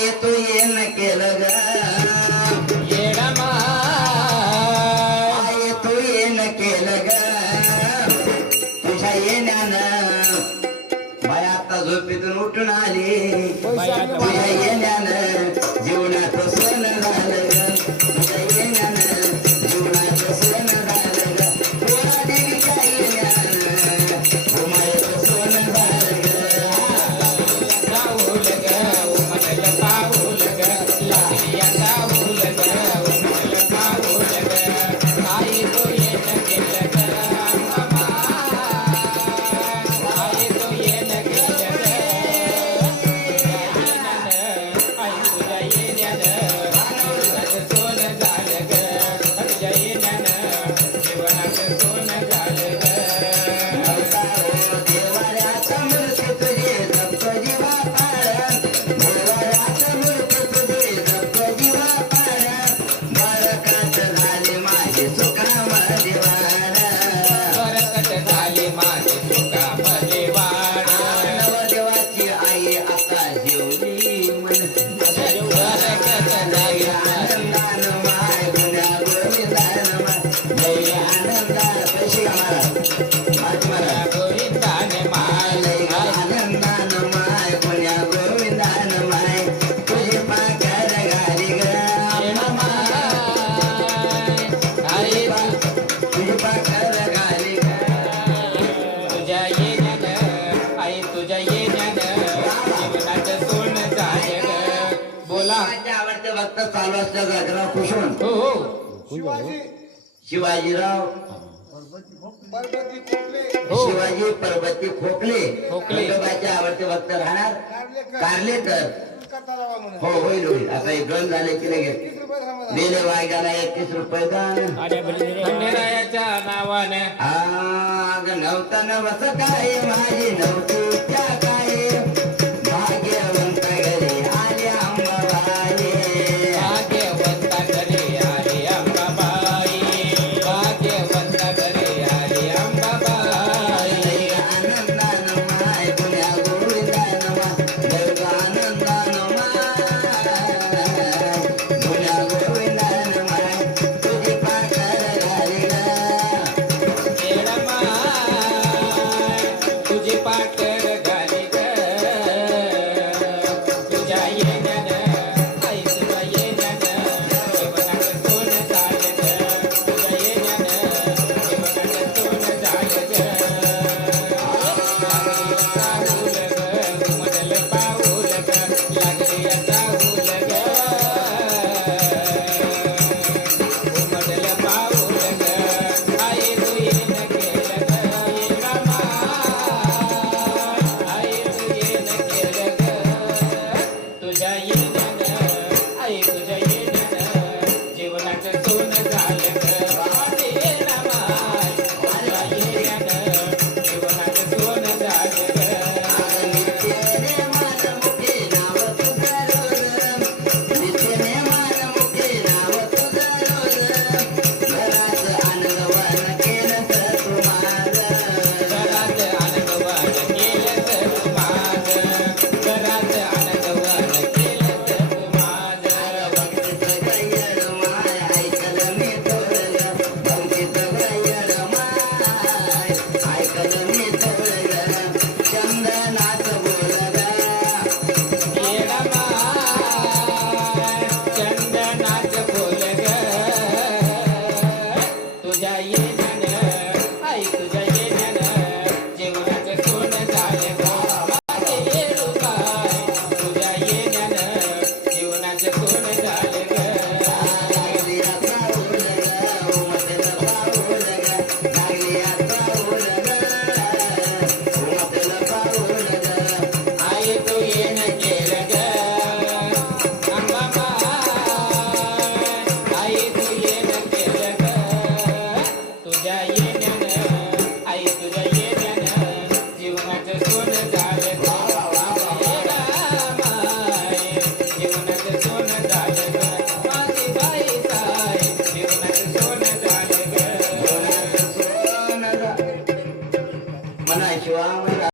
I तू येन केलं ग I तू येन केलं ग तुझ्या येण्यानं बाय आता झोपेतून उठून आली तुझ्या येण्यानं जीवनाचं सोनं झालं ग तुझ्या येण्यानं जीवनाचं सोनं झालं ग पोरा देवीच्या येण्यानं घुमायचं सोनं झालं ग चालू असल्या जागराव कुशून शिवाजीराव शिवाजी पर्वती खोकले खंडोबाचे आवडते भक्त राहणार कारलेकर हो होईल होईल आता एक गण झाले की लगेच दिले वायगाला 31 रुपये नावाने नव्हतं नवस काय माझी नव्हती